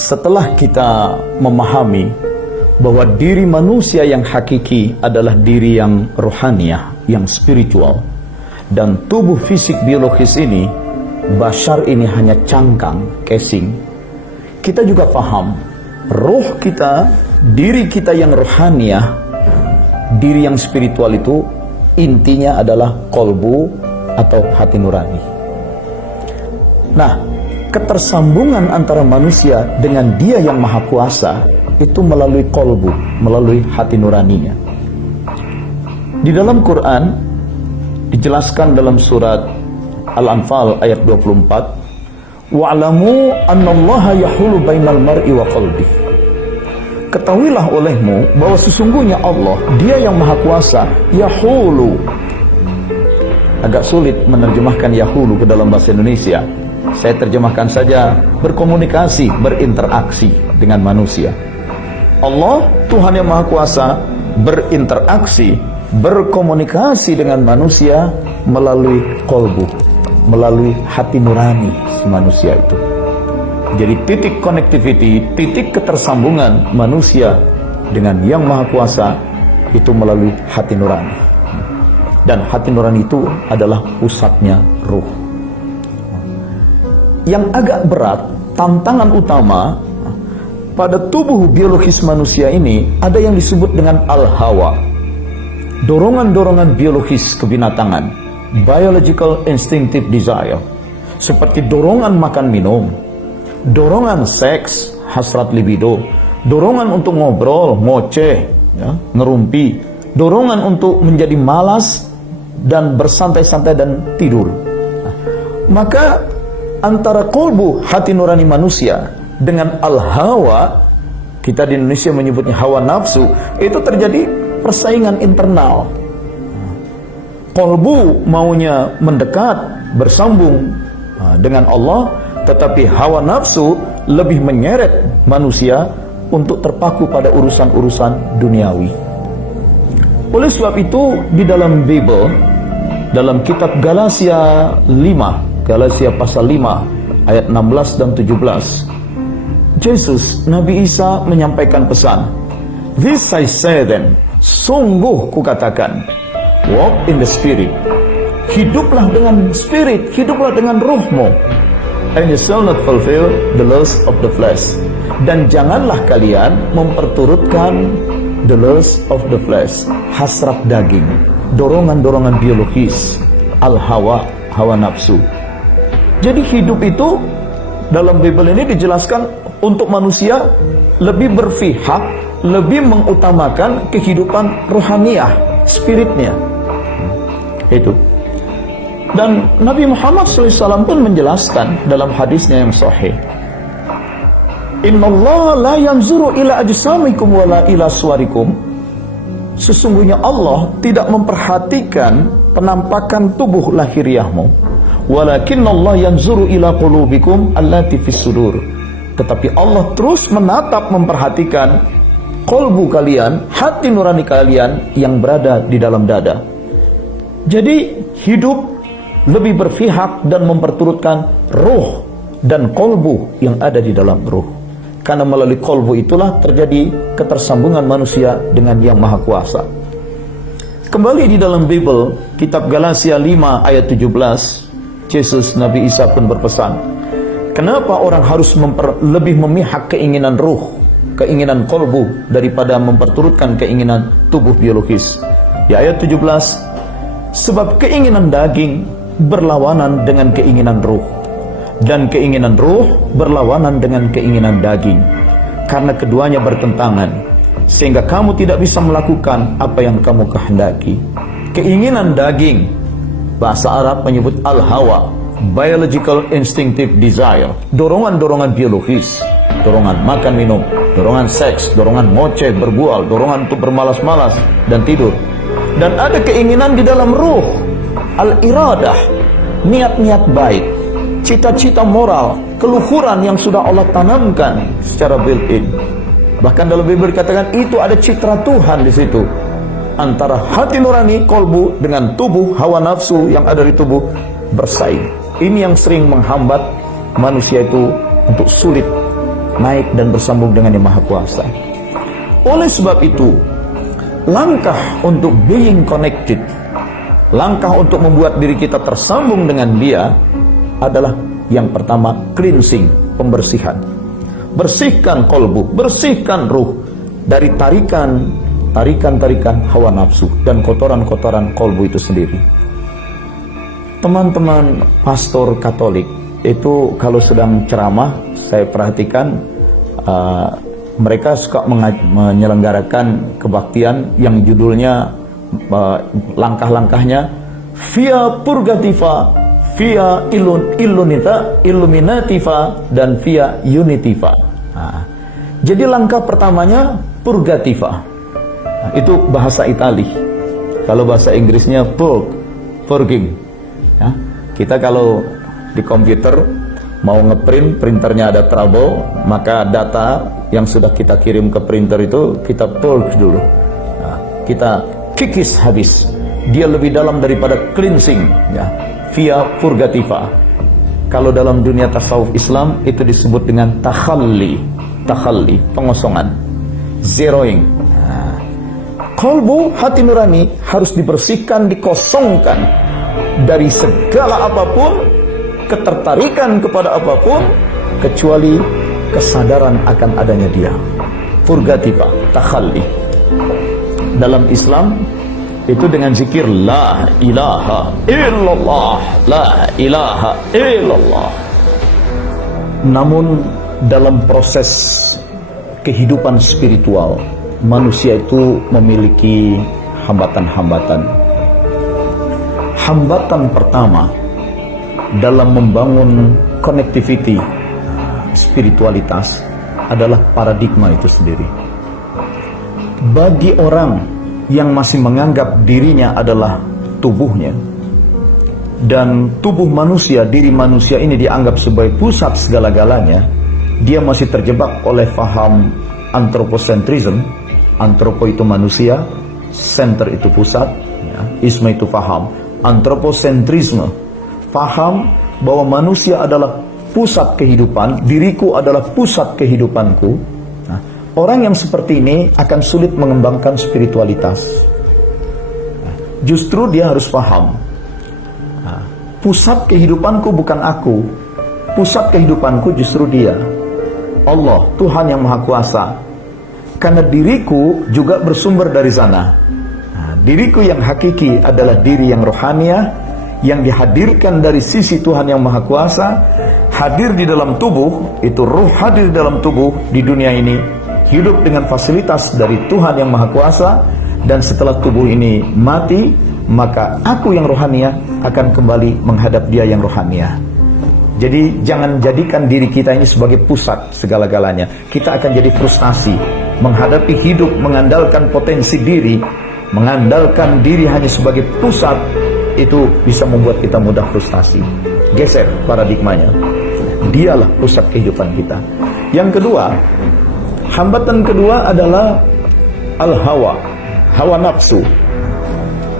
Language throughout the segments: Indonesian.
Setelah kita memahami bahwa diri manusia yang hakiki adalah diri yang rohaniah, yang spiritual, dan tubuh fisik biologis ini, bashar ini hanya cangkang, casing, kita juga paham roh kita, diri kita yang rohaniah, diri yang spiritual itu intinya adalah kolbu atau hati nurani. Nah, ketersambungan antara manusia dengan Dia yang Maha Kuasa itu melalui kolbu, melalui hati nuraninya. Di dalam Quran dijelaskan dalam surat Al-Anfal ayat 24, wa'lamu annallaha yahulu bainal mar'i wa qalbi. Ketahuilah olehmu bahwa sesungguhnya Allah, Dia yang Maha Kuasa, yahulu. Agak sulit menerjemahkan yahulu ke dalam bahasa Indonesia. Saya terjemahkan saja berkomunikasi, berinteraksi dengan manusia. Allah, Tuhan yang Maha Kuasa, berinteraksi, berkomunikasi dengan manusia melalui kolbu, melalui hati nurani si manusia itu. Jadi titik connectivity, titik ketersambungan manusia dengan Yang Maha Kuasa itu melalui hati nurani. Dan hati nurani itu adalah pusatnya ruh. Yang agak berat, tantangan utama pada tubuh biologis manusia ini ada yang disebut dengan al-hawa, dorongan-dorongan biologis kebinatangan, biological instinctive desire, seperti dorongan makan minum, dorongan seks, hasrat libido, dorongan untuk ngobrol, ngoceh, ya, ngerumpi, dorongan untuk menjadi malas dan bersantai-santai dan tidur. Maka antara kolbu hati nurani manusia dengan al-hawa, kita di Indonesia menyebutnya hawa nafsu, itu terjadi persaingan internal. Kolbu maunya mendekat, bersambung dengan Allah, tetapi hawa nafsu lebih menyeret manusia untuk terpaku pada urusan-urusan duniawi. Oleh sebab itu, di dalam Bible, dalam kitab Galatia 5, Galatia pasal 5 ayat 16 dan 17, Yesus, Nabi Isa menyampaikan pesan, "This I say then, sungguh kukatakan, walk in the spirit." Hiduplah dengan spirit, hiduplah dengan rohmu. "And you shall not fulfill the lust of the flesh." Dan janganlah kalian memperturutkan the lust of the flesh, hasrat daging, dorongan-dorongan biologis, al-hawa, hawa nafsu. Jadi hidup itu dalam Bible ini dijelaskan untuk manusia lebih berpihak, lebih mengutamakan kehidupan rohaniah, spiritnya. Itu. Dan Nabi Muhammad SAW pun menjelaskan dalam hadisnya yang sahih, "Innallaha la yanzuru ila ajsamikum wala ila suwarikum." Sesungguhnya Allah tidak memperhatikan penampakan tubuh lahiriahmu, walakinnallaha yanzuru ila qulubikum allati fis sudur. Tetapi Allah terus menatap, memperhatikan kolbu kalian, hati nurani kalian yang berada di dalam dada. Jadi hidup lebih berpihak dan memperturutkan roh dan kolbu yang ada di dalam roh. Karena melalui kolbu itulah terjadi ketersambungan manusia dengan Yang Maha Kuasa. Kembali di dalam Bible, kitab Galatia 5 ayat 17, Yesus, Nabi Isa pun berpesan, kenapa orang harus lebih memihak keinginan ruh, keinginan kolbu daripada memperturutkan keinginan tubuh biologis. Di ayat 17, sebab keinginan daging berlawanan dengan keinginan ruh, dan keinginan ruh berlawanan dengan keinginan daging, karena keduanya bertentangan, sehingga kamu tidak bisa melakukan apa yang kamu kehendaki. Keinginan daging, bahasa Arab menyebut al-hawa, biological instinctive desire, dorongan-dorongan biologis, dorongan makan minum, dorongan seks, dorongan ngoceh, berbual, dorongan untuk bermalas-malas dan tidur. Dan ada keinginan di dalam ruh, al-iradah, niat-niat baik, cita-cita moral, keluhuran yang sudah Allah tanamkan secara built-in. Bahkan dalam Bible dikatakan itu ada citra Tuhan di situ. Antara hati nurani, kolbu, dengan tubuh, hawa nafsu yang ada di tubuh bersaing. Ini yang sering menghambat manusia itu untuk sulit naik dan bersambung dengan Yang Maha Kuasa. Oleh sebab itu, langkah untuk being connected, langkah untuk membuat diri kita tersambung dengan Dia adalah yang pertama, cleansing, pembersihan. Bersihkan kolbu, bersihkan ruh dari tarikan hawa nafsu dan kotoran-kotoran kolbu itu sendiri. Teman-teman pastor Katolik itu kalau sedang ceramah, saya perhatikan mereka suka menyelenggarakan kebaktian yang judulnya langkah-langkahnya via purgativa, via illuminativa, dan via unitiva. Jadi langkah pertamanya purgativa. Itu bahasa Itali. Kalau bahasa Inggrisnya purging. Ya, kita kalau di komputer mau ngeprint, printernya ada trouble, maka data yang sudah kita kirim ke printer itu kita purge dulu. Kita kikis habis. Dia lebih dalam daripada cleansing, ya, via purgativa. Kalau dalam dunia tasawuf Islam itu disebut dengan takhalli, pengosongan, zeroing. Kolbu, hati nurani harus dibersihkan, dikosongkan dari segala apapun, ketertarikan kepada apapun, kecuali kesadaran akan adanya Dia. Purgativa, takhalli. Dalam Islam itu dengan zikir la ilaha illallah, la ilaha illallah. Namun dalam proses kehidupan spiritual, manusia itu memiliki hambatan-hambatan. Hambatan pertama dalam membangun connectivity spiritualitas adalah paradigma itu sendiri. Bagi orang yang masih menganggap dirinya adalah tubuhnya, dan tubuh manusia, diri manusia ini dianggap sebagai pusat segala-galanya, dia masih terjebak oleh faham anthropocentrism. Antropo itu manusia, center itu pusat, ya. Isma itu faham. Anthropocentrisme, faham bahwa manusia adalah pusat kehidupan, diriku adalah pusat kehidupanku. Nah, orang yang seperti ini akan sulit mengembangkan spiritualitas. Nah, justru dia harus paham, pusat kehidupanku bukan aku, pusat kehidupanku justru Dia, Allah, Tuhan yang Maha Kuasa. Karena diriku juga bersumber dari sana. Nah, diriku yang hakiki adalah diri yang rohaniah, yang dihadirkan dari sisi Tuhan yang Maha Kuasa, hadir di dalam tubuh, itu ruh hadir di dalam tubuh di dunia ini, hidup dengan fasilitas dari Tuhan yang Maha Kuasa, dan setelah tubuh ini mati, maka aku yang rohaniah akan kembali menghadap Dia yang rohaniah. Jadi jangan jadikan diri kita ini sebagai pusat segala-galanya. Kita akan jadi frustasi menghadapi hidup, mengandalkan potensi diri, mengandalkan diri hanya sebagai pusat. Itu bisa membuat kita mudah frustasi. Geser paradigmanya. Dialah pusat kehidupan kita. Yang kedua, hambatan kedua adalah al-hawa, hawa nafsu.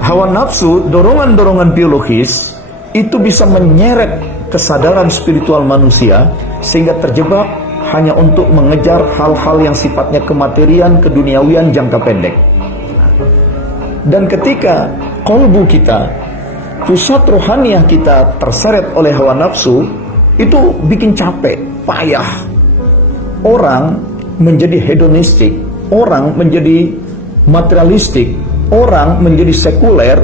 Hawa nafsu, dorongan-dorongan biologis, itu bisa menyeret kesadaran spiritual manusia sehingga terjebak hanya untuk mengejar hal-hal yang sifatnya kematerian, keduniawian jangka pendek. Dan ketika kolbu kita, pusat rohaniah kita terseret oleh hawa nafsu, itu bikin capek, payah. Orang menjadi hedonistik, orang menjadi materialistik, orang menjadi sekuler,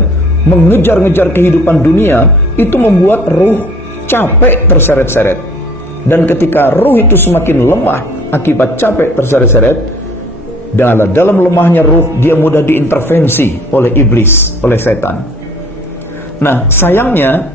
mengejar-ngejar kehidupan dunia, itu membuat ruh capek terseret-seret. Dan ketika ruh itu semakin lemah akibat capek terseret-seret, dalam lemahnya ruh, dia mudah diintervensi oleh iblis, oleh setan. Nah, sayangnya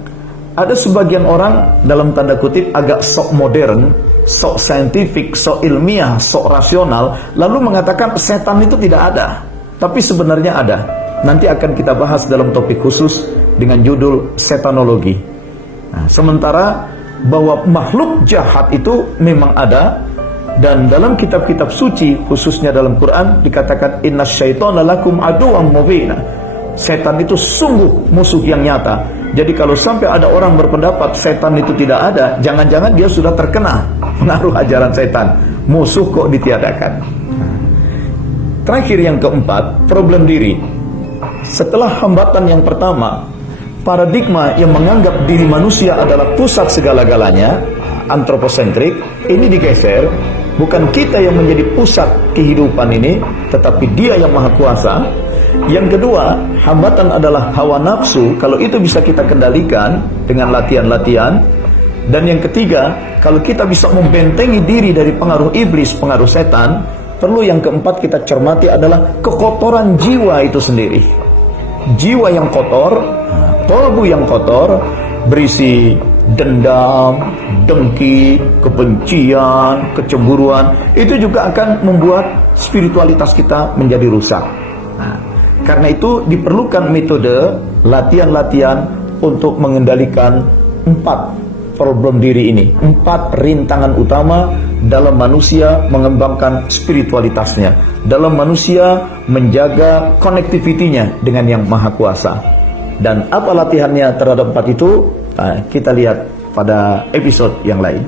ada sebagian orang dalam tanda kutip agak sok modern, sok saintifik, sok ilmiah, sok rasional, lalu mengatakan setan itu tidak ada. Tapi sebenarnya ada. Nanti akan kita bahas dalam topik khusus dengan judul setanologi. Nah, sementara bahwa makhluk jahat itu memang ada, dan dalam kitab-kitab suci, khususnya dalam Quran, dikatakan inna syaitana lakum aduwwam mubina. Setan itu sungguh musuh yang nyata. Jadi kalau sampai ada orang berpendapat setan itu tidak ada, jangan-jangan dia sudah terkena pengaruh ajaran setan. musuh kok ditiadakan. Terakhir yang keempat, problem diri. Setelah hambatan yang pertama, paradigma yang menganggap diri manusia adalah pusat segala-galanya, antroposentrik, ini digeser. Bukan kita yang menjadi pusat kehidupan ini, tetapi Dia yang Maha Kuasa. Yang kedua, hambatan adalah hawa nafsu. Kalau itu bisa kita kendalikan dengan latihan-latihan. Dan yang ketiga, kalau kita bisa membentengi diri dari pengaruh iblis, pengaruh setan, perlu yang keempat kita cermati adalah kekotoran jiwa itu sendiri. Jiwa yang kotor, kolbu yang kotor, berisi dendam, dengki, kebencian, kecemburuan, itu juga akan membuat spiritualitas kita menjadi rusak. Karena itu diperlukan metode latihan-latihan untuk mengendalikan 4 problem diri ini, 4 rintangan utama dalam manusia mengembangkan spiritualitasnya, dalam manusia menjaga connectivity-nya dengan Yang Maha Kuasa. Dan apa latihannya terhadap 4 itu? Kita lihat pada episode yang lain.